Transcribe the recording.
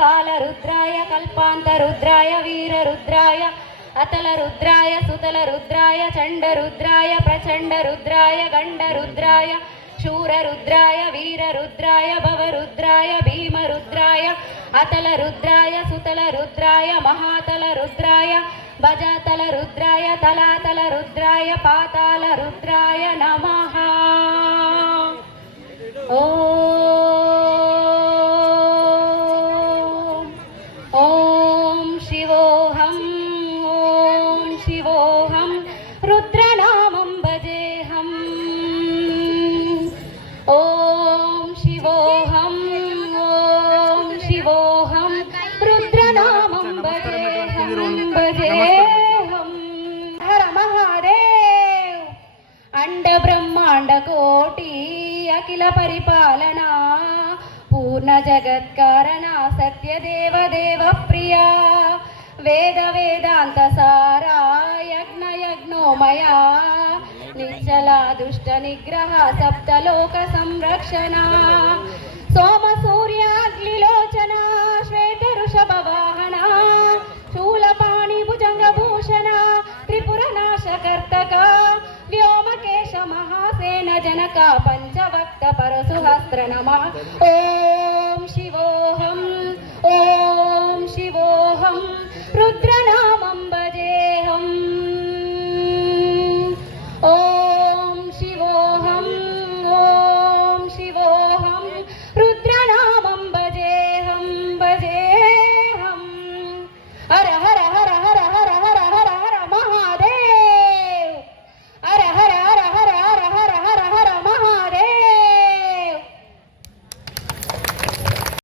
कालरुद्राय कल्पान्तरुद्राय वीररुद्राय अतलरुद्राय सुतलरुद्राय चण्डरुद्राय प्रचण्डरुद्राय गण्डरुद्राय शूररुद्राय वीररुद्राय भवरुद्राय भीमरुद्राय अतलरुद्राय सुतलरुद्राय महातलरुद्राय भजतलरुद्राय तलातलरुद्राय पातालरुद्राय नमः। ॐ शिवोऽहं रुद्रनामं भजेऽहम्। ॐ शिवोऽहं रुद्रनामं भजेऽहम्। हर महादेव। अंड ब्रह्मांड कोटि अखिल परिपालना पूर्ण जगत्कारणा सत्यदेव देव प्रिया वेद वेदांत सारा यज्ञ यज्ञोमया निश्चला दुष्ट निग्रह सप्तलोक संरक्षणा सोम सूर्याग्निलोचना श्वेत ऋषभ वाहना शूलपाणि भुजंगभूषणा त्रिपुरनाशकर्तका व्योमकेश महासेन जनका पंचवक्त परशुहस्त्र नमः। ओम शिवोऽहम्। ओम